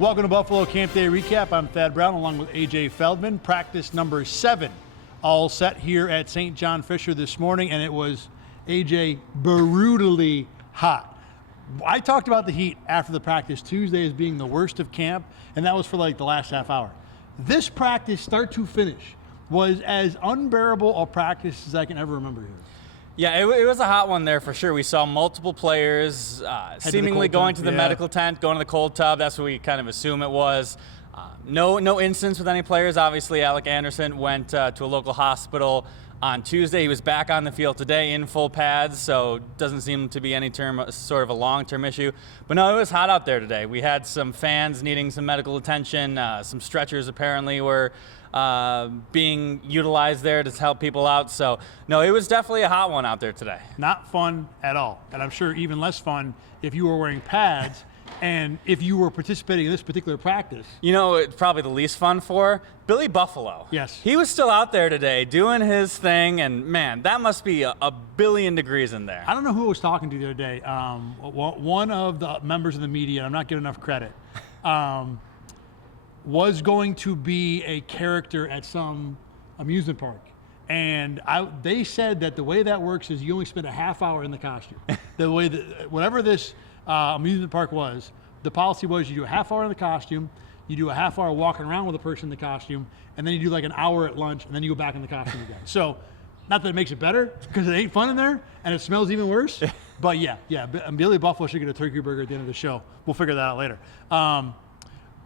Welcome to Buffalo Campday Recap. I'm Thad Brown along with AJ Feldman. Practice number 7 all set here at St. John Fisher this morning, and it was, AJ, brutally hot. I talked about the heat after the practice Tuesday as being the worst of camp, and that was for like the last half hour. This practice, start to finish, was as unbearable a practice as I can ever remember here. Yeah, it was a hot one there for sure. We saw multiple players seemingly going to the medical tent, going to the cold tub. That's what we kind of assume it was. No incidents with any players. Obviously, Alec Anderson went to a local hospital on Tuesday. He was back on the field today in full pads, so doesn't seem to be any sort of a long-term issue. But no, it was hot out there today. We had some fans needing some medical attention. Some stretchers apparently were being utilized there to help people out. So, no, it was definitely a hot one out there today. Not fun at all. And I'm sure even less fun if you were wearing pads and if you were participating in this particular practice. You know, it's probably the least fun for Billy Buffalo. Yes. He was still out there today doing his thing, and man, that must be a billion degrees in there. I don't know who I was talking to the other day. One of the members of the media, and I'm not giving enough credit, was going to be a character at some amusement park. And they said that the way that works is you only spend a half hour in the costume. The way that, whatever this amusement park was, the policy was you do a half hour in the costume, you do a half hour walking around with a person in the costume, and then you do like an hour at lunch, and then you go back in the costume again. So, not that it makes it better, because it ain't fun in there, and it smells even worse. But yeah, Billy Buffalo should get a turkey burger at the end of the show. We'll figure that out later.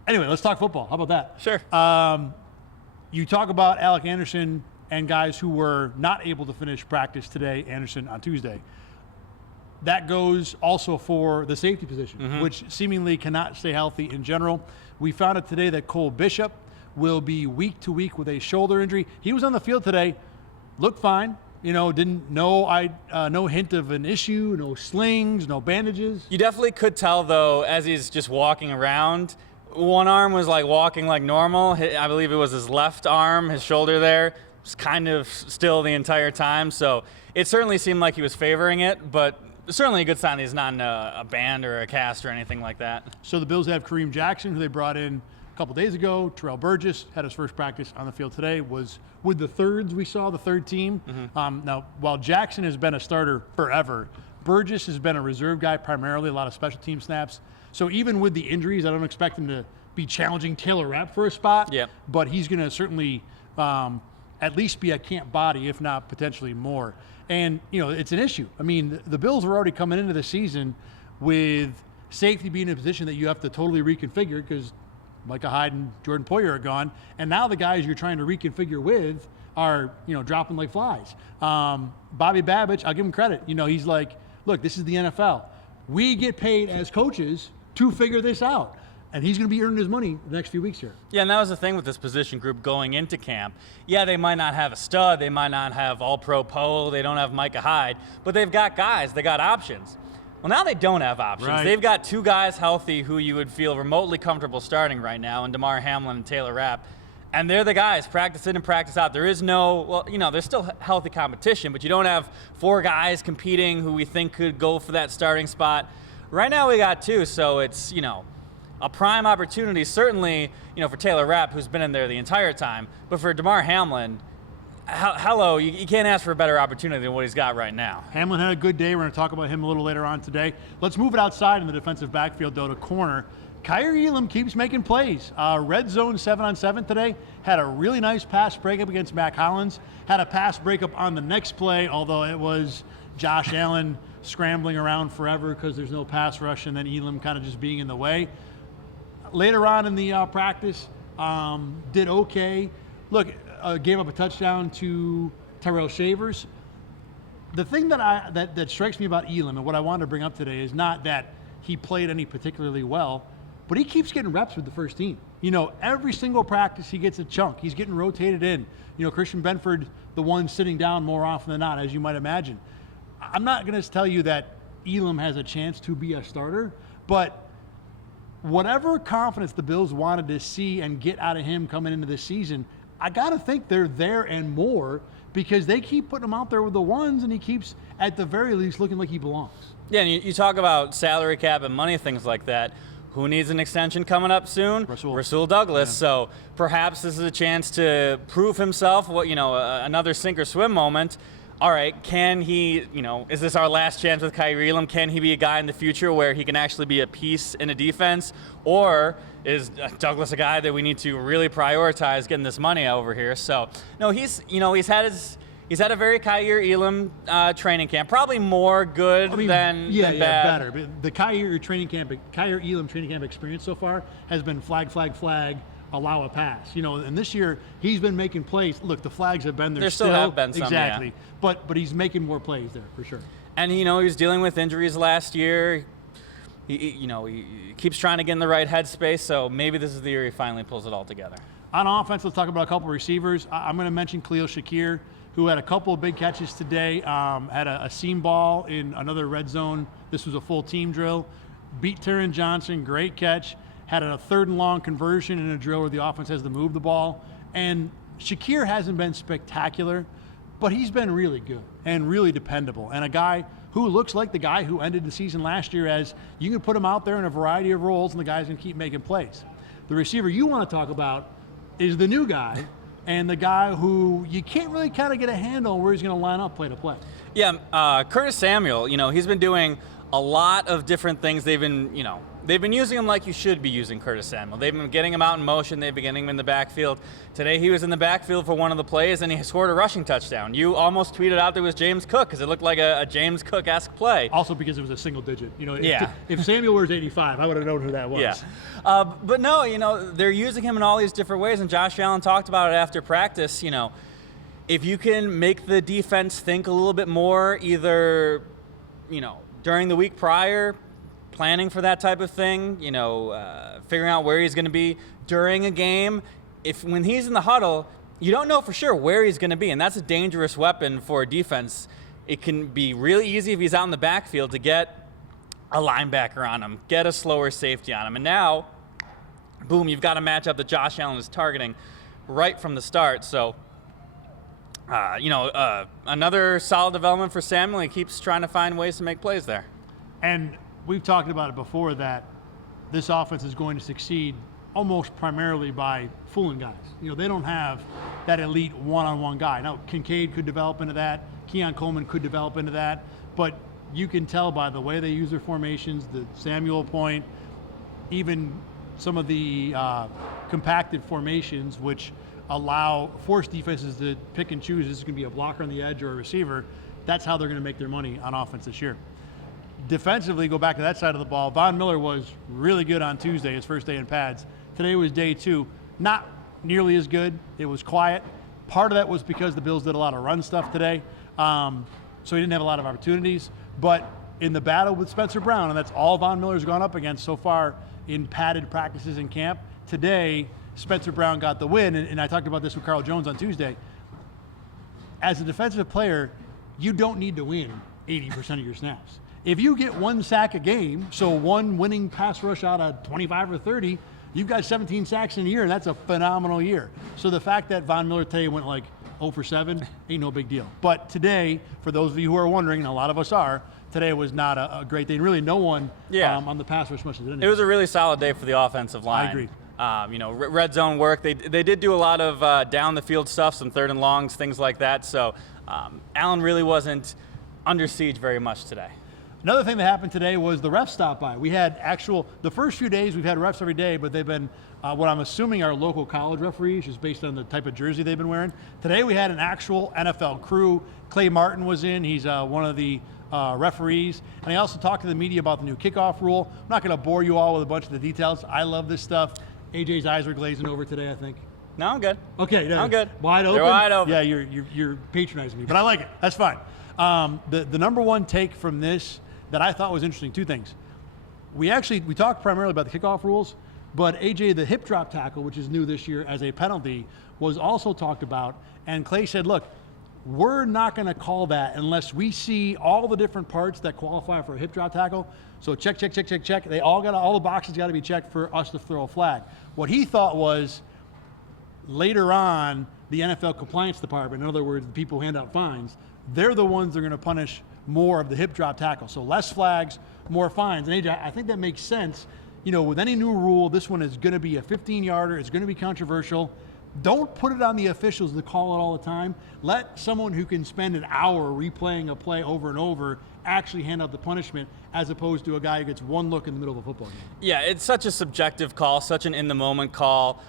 Anyway, let's talk football. How about that? Sure. You talk about Alec Anderson and guys who were not able to finish practice today, Anderson on Tuesday. That goes also for the safety position, which seemingly cannot stay healthy in general. We found out today that Cole Bishop will be week to week with a shoulder injury. He was on the field today, looked fine. You know, no hint of an issue, no slings, no bandages. You definitely could tell, though, as he's just walking around, one arm was like walking like normal. I believe it was his left arm, his shoulder there, was kind of still the entire time. So it certainly seemed like he was favoring it, but certainly a good sign that he's not in a band or a cast or anything like that. So the Bills have Kareem Jackson, who they brought in a couple days ago. Terrell Burgess had his first practice on the field today, was with the thirds we saw, the third team. Now, while Jackson has been a starter forever, Burgess has been a reserve guy primarily, a lot of special team snaps. So even with the injuries, I don't expect him to be challenging Taylor Rapp for a spot. Yep. But he's going to certainly at least be a camp body, if not potentially more. And, you know, it's an issue. I mean, the Bills were already coming into the season with safety being in a position that you have to totally reconfigure because Micah Hyde and Jordan Poyer are gone. And now the guys you're trying to reconfigure with are, you know, dropping like flies. Bobby Babich, I'll give him credit. You know, he's like, look, this is the NFL. We get paid as coaches to figure this out. And he's going to be earning his money the next few weeks here. Yeah, and that was the thing with this position group going into camp. Yeah, they might not have a stud. They might not have all-pro Poe. They don't have Micah Hyde. But they've got guys. They got options. Well, now they don't have options. Right. They've got 2 guys healthy who you would feel remotely comfortable starting right now, and DeMar Hamlin and Taylor Rapp. And they're the guys, practice in and practice out. There is no, well, you know, there's still healthy competition, but you don't have 4 guys competing who we think could go for that starting spot. Right now we got 2, so it's, you know, a prime opportunity, certainly, you know, for Taylor Rapp, who's been in there the entire time. But for DeMar Hamlin, hello, you can't ask for a better opportunity than what he's got right now. Hamlin had a good day. We're going to talk about him a little later on today. Let's move it outside in the defensive backfield, though, to corner. Kyrie Elam keeps making plays. Red zone 7-on-7 today. Had a really nice pass breakup against Mac Hollins. Had a pass breakup on the next play, although it was Josh Allen scrambling around forever because there's no pass rush, and then Elam kind of just being in the way. Later on in the practice, did okay. Look, gave up a touchdown to Tyrell Shavers. The thing that strikes me about Elam and what I wanted to bring up today is not that he played any particularly well, but he keeps getting reps with the first team. You know, every single practice he gets a chunk. He's getting rotated in. You know, Christian Benford, the one sitting down more often than not, as you might imagine. I'm not going to tell you that Elam has a chance to be a starter, but whatever confidence the Bills wanted to see and get out of him coming into this season, I got to think they're there and more because they keep putting him out there with the ones and he keeps, at the very least, looking like he belongs. Yeah, and you talk about salary cap and money, things like that. Who needs an extension coming up soon? Rasul Douglas. Yeah. So perhaps this is a chance to prove himself. Another sink or swim moment. All right, can he, is this our last chance with Kaiir Elam? Can he be a guy in the future where he can actually be a piece in a defense? Or is Douglas a guy that we need to really prioritize getting this money over here? So, no, he's had a very Kaiir Elam training camp. Probably more good than bad. Yeah, better. But the Kaiir Elam training camp experience so far has been flag, allow a pass. And this year he's been making plays. Look, the flags have been there. There still have been some, exactly. Yeah. But he's making more plays there for sure. And he was dealing with injuries last year. He keeps trying to get in the right headspace. So maybe this is the year he finally pulls it all together. On offense, let's talk about a couple of receivers. I'm going to mention Khalil Shakir, who had a couple of big catches today. Had a seam ball in another red zone. This was a full team drill. Beat Taron Johnson, great catch. Had a 3rd and long conversion in a drill where the offense has to move the ball. And Shakir hasn't been spectacular, but he's been really good and really dependable. And a guy who looks like the guy who ended the season last year as you can put him out there in a variety of roles and the guy's going to keep making plays. The receiver you want to talk about is the new guy and the guy who you can't really kind of get a handle on where he's going to line up play to play. Yeah, Curtis Samuel, he's been doing a lot of different things. They've been using him like you should be using Curtis Samuel. They've been getting him out in motion. They've been getting him in the backfield. Today he was in the backfield for one of the plays, and he scored a rushing touchdown. You almost tweeted out there was James Cook because it looked like a James Cook-esque play. Also because it was a single digit. If Samuel was 85, I would have known who that was. Yeah. But no, they're using him in all these different ways, and Josh Allen talked about it after practice. If you can make the defense think a little bit more, either, during the week prior, planning for that type of thing, figuring out where he's going to be during a game. When he's in the huddle, you don't know for sure where he's going to be, and that's a dangerous weapon for a defense. It can be really easy if he's out in the backfield to get a linebacker on him, get a slower safety on him, and now, boom, you've got a matchup that Josh Allen is targeting right from the start. So, another solid development for Samuel. He keeps trying to find ways to make plays there. And we've talked about it before that this offense is going to succeed almost primarily by fooling guys. They don't have that elite one-on-one guy. Now, Kincaid could develop into that. Keon Coleman could develop into that. But you can tell by the way they use their formations, the Samuel point, even some of the compacted formations, which force defenses to pick and choose. This is going to be a blocker on the edge or a receiver. That's how they're going to make their money on offense this year. Defensively, go back to that side of the ball. Von Miller was really good on Tuesday, his first day in pads. Today was day 2. Not nearly as good. It was quiet. Part of that was because the Bills did a lot of run stuff today, so he didn't have a lot of opportunities. But in the battle with Spencer Brown, and that's all Von Miller's gone up against so far in padded practices in camp, today Spencer Brown got the win. And I talked about this with Carl Jones on Tuesday. As a defensive player, you don't need to win 80% of your snaps. If you get 1 sack a game, so 1 winning pass rush out of 25 or 30, you've got 17 sacks in a year, and that's a phenomenal year. So the fact that Von Miller today went like 0 for 7 ain't no big deal. But today, for those of you who are wondering, and a lot of us are, today was not a great day. And really no one on the pass rush much as it. It was a really solid day for the offensive line. I agree. Red zone work. They did do a lot of down the field stuff, some 3rd and longs, things like that. So Allen really wasn't under siege very much today. Another thing that happened today was the refs stopped by. We had the first few days we've had refs every day, but they've been what I'm assuming are local college referees, just based on the type of jersey they've been wearing. Today we had an actual NFL crew. Clay Martin was in. He's one of the referees. And he also talked to the media about the new kickoff rule. I'm not going to bore you all with a bunch of the details. I love this stuff. AJ's eyes were glazing over today, I think. No, I'm good. Okay, no, I'm good. Wide open? They're wide open. Yeah, you're patronizing me, but I like it. That's fine. The number one take from this that I thought was interesting, 2 things. We talked primarily about the kickoff rules, but AJ, the hip drop tackle, which is new this year as a penalty, was also talked about. And Clay said, look, we're not going to call that unless we see all the different parts that qualify for a hip drop tackle. So check. They all the boxes got to be checked for us to throw a flag. What he thought was later on, the NFL compliance department, in other words, the people who hand out fines, they're the ones that are going to punish more of the hip drop tackle. So less flags, more fines. And AJ, I think that makes sense with any new rule, this one is going to be a 15-yarder. It's going to be controversial. Don't put it on the officials to call it all the time. Let someone who can spend an hour replaying a play over and over actually hand out the punishment, as opposed to a guy who gets one look in the middle of a football game. Yeah, it's such a subjective call, such an in-the-moment call.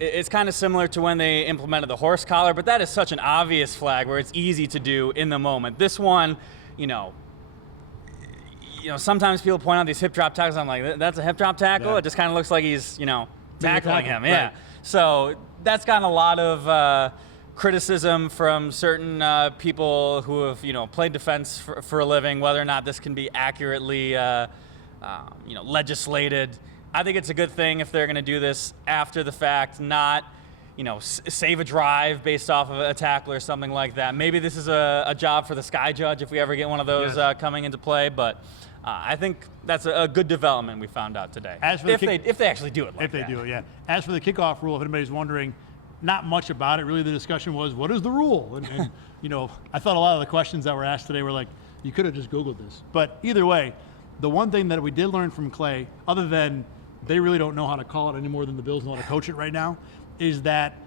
It's kind of similar to when they implemented the horse collar, but that is such an obvious flag where it's easy to do in the moment. This one, sometimes people point out these hip drop tackles. I'm like, that's a hip drop tackle? Yeah. It just kind of looks like he's, tackling him. Right. Yeah. So that's gotten a lot of criticism from certain people who have, played defense for a living, whether or not this can be accurately, legislated. I think it's a good thing if they're going to do this after the fact, not, save a drive based off of a tackle or something like that. Maybe this is a job for the sky judge if we ever get one of those coming into play, but I think that's a good development we found out today. As for if they actually do it like If they that. do it, yeah. As for the kickoff rule, if anybody's wondering, not much about it. Really, the discussion was, what is the rule? And I thought a lot of the questions that were asked today were like, you could have just Googled this. But either way, the one thing that we did learn from Clay, other than they really don't know how to call it any more than the Bills know how to coach it right now, is that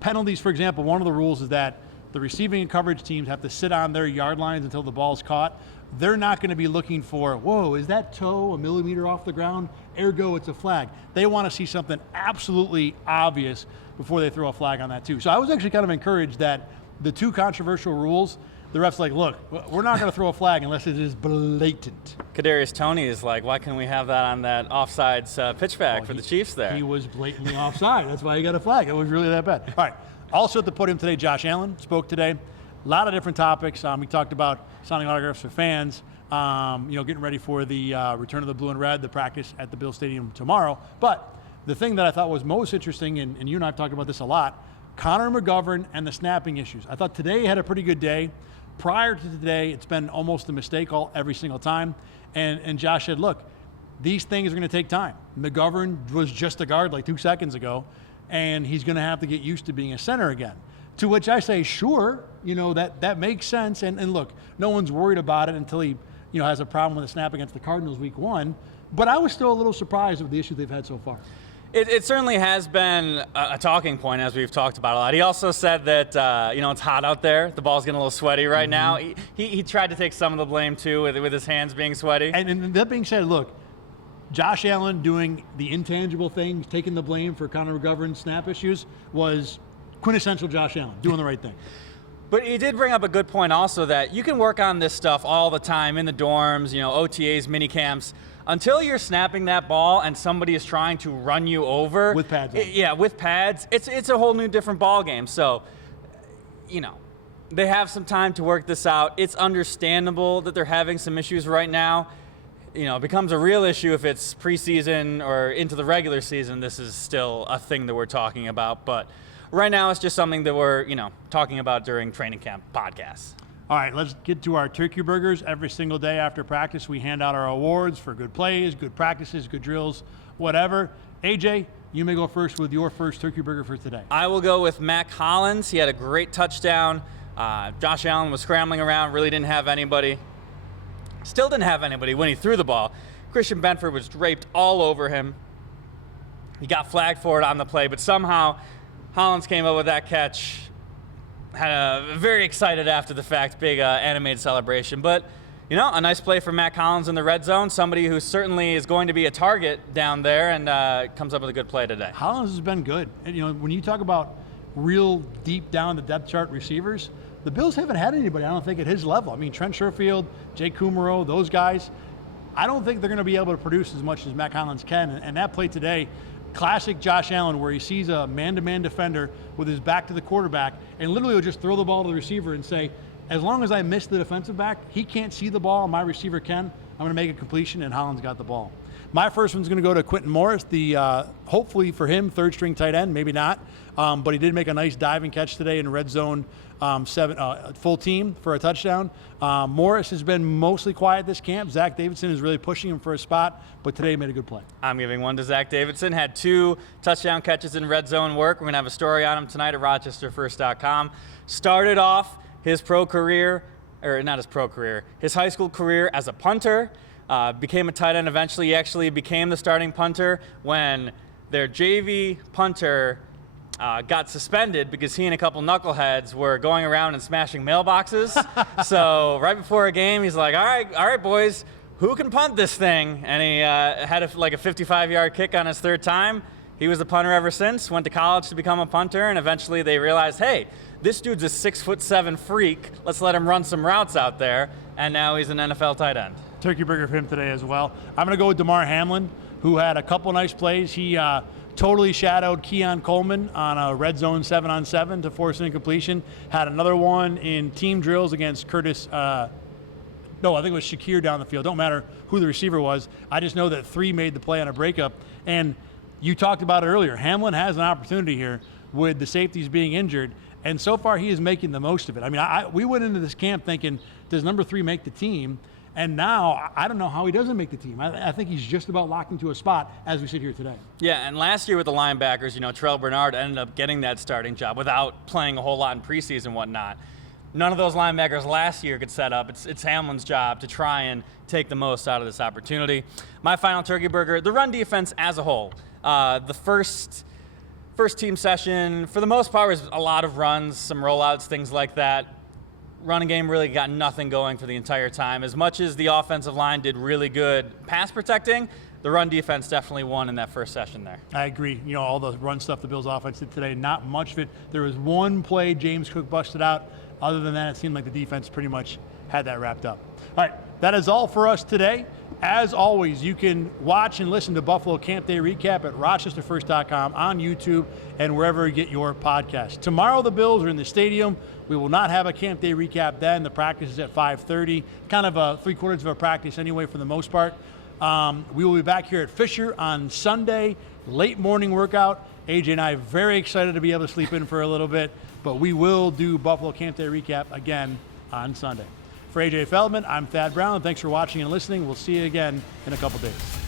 penalties, for example, one of the rules is that the receiving and coverage teams have to sit on their yard lines until the ball's caught. They're not going to be looking for, whoa, is that toe a millimeter off the ground? Ergo, it's a flag. They want to see something absolutely obvious before they throw a flag on that too. So I was actually kind of encouraged that the two controversial rules, the ref's like, look, we're not going to throw a flag unless it is blatant. Kadarius Toney is like, why can't we have that on that offsides pitchback for the Chiefs there? He was blatantly offside. That's why he got a flag. It was really that bad. All right. Also at the podium today, Josh Allen spoke today. A lot of different topics. We talked about signing autographs for fans, getting ready for the return of the blue and red, the practice at the Bill Stadium tomorrow. But the thing that I thought was most interesting, and you and I have talked about this a lot, Connor McGovern and the snapping issues. I thought today had a pretty good day. Prior to today, it's been almost a mistake every single time. And Josh said, look, these things are going to take time. McGovern was just a guard like 2 seconds ago, and he's going to have to get used to being a center again. To which I say, sure, that makes sense. And look, no one's worried about it until he, has a problem with a snap against the Cardinals week 1. But I was still a little surprised with the issues they've had so far. It certainly has been a talking point, as we've talked about a lot. He also said that, it's hot out there. The ball's getting a little sweaty right now. He tried to take some of the blame, too, with his hands being sweaty. And that being said, look, Josh Allen doing the intangible things, taking the blame for Connor McGovern's snap issues, was quintessential Josh Allen, doing the right thing. But he did bring up a good point also, that you can work on this stuff all the time in the dorms, OTAs, mini camps. Until you're snapping that ball and somebody is trying to run you over. With pads on. Yeah, with pads. It's a whole new different ball game. So, they have some time to work this out. It's understandable that they're having some issues right now. It becomes a real issue if it's preseason or into the regular season. This is still a thing that we're talking about. But right now it's just something that we're, talking about during training camp podcasts. All right, let's get to our turkey burgers. Every single day after practice, we hand out our awards for good plays, good practices, good drills, whatever. AJ, you may go first with your first turkey burger for today. I will go with Mac Hollins. He had a great touchdown. Josh Allen was scrambling around, really didn't have anybody. Still didn't have anybody when he threw the ball. Christian Benford was draped all over him. He got flagged for it on the play, but somehow Hollins came up with that catch. Had a very excited after the fact, big animated celebration. But, a nice play from Matt Collins in the red zone, somebody who certainly is going to be a target down there, and comes up with a good play today. Hollins has been good. And, when you talk about real deep down the depth chart receivers, the Bills haven't had anybody, I don't think, at his level. I mean, Trent Sherfield, Jake Kumaro, those guys, I don't think they're going to be able to produce as much as Matt Collins can. And that play today, classic Josh Allen, where he sees a man-to-man defender with his back to the quarterback and literally will just throw the ball to the receiver and say, as long as I miss the defensive back, he can't see the ball and my receiver can, I'm going to make a completion, and Hollins got the ball. My first one's going to go to Quentin Morris, the hopefully for him, third-string tight end, maybe not, but he did make a nice diving catch today in red zone, full team for a touchdown. Morris has been mostly quiet this camp. Zach Davidson is really pushing him for a spot, but today he made a good play. I'm giving one to Zach Davidson. Had 2 touchdown catches in red zone work. We're going to have a story on him tonight at RochesterFirst.com. Started off his pro career, or not his pro career, his high school career as a punter. became a tight end eventually. He actually became the starting punter when their JV punter got suspended because he and a couple knuckleheads were going around and smashing mailboxes. So right before a game, he's like, all right, boys, who can punt this thing? And he had a 55-yard kick on his third time. He was the punter ever since, went to college to become a punter, and eventually they realized, hey, this dude's a 6'7" freak. Let's let him run some routes out there. And now he's an NFL tight end. Turkey burger for him today as well. I'm going to go with DeMar Hamlin, who had a couple nice plays. He totally shadowed Keon Coleman on a red zone 7-on-7 to force an incompletion. Had another one in team drills against Curtis. I think it was Shakir down the field. Don't matter who the receiver was. I just know that 3 made the play on a breakup. And you talked about it earlier. Hamlin has an opportunity here with the safeties being injured, and so far he is making the most of it. I mean, we went into this camp thinking, does number 3 make the team? And now I don't know how he doesn't make the team. I think he's just about locked into a spot as we sit here today. Yeah, and last year with the linebackers, Terrell Bernard ended up getting that starting job without playing a whole lot in preseason and whatnot. None of those linebackers last year could set up. It's Hamlin's job to try and take the most out of this opportunity. My final turkey burger, the run defense as a whole. The first team session, for the most part, was a lot of runs, some rollouts, things like that. Running game really got nothing going for the entire time. As much as the offensive line did really good pass protecting, the run defense definitely won in that first session there. I agree. All the run stuff the Bills offense did today, not much of it. There was one play James Cook busted out. Other than that, it seemed like the defense pretty much had that wrapped up. All right, that is all for us today. As always, you can watch and listen to Buffalo Camp Day Recap at rochesterfirst.com, on YouTube, and wherever you get your podcasts. Tomorrow the Bills are in the stadium. We will not have a Camp Day Recap then. The practice is at 5:30, kind of a 3/4 of a practice anyway for the most part. We will be back here at Fisher on Sunday, late morning workout. AJ and I are very excited to be able to sleep in for a little bit, but we will do Buffalo Camp Day Recap again on Sunday. For AJ Feldman, I'm Thad Brown. Thanks for watching and listening. We'll see you again in a couple days.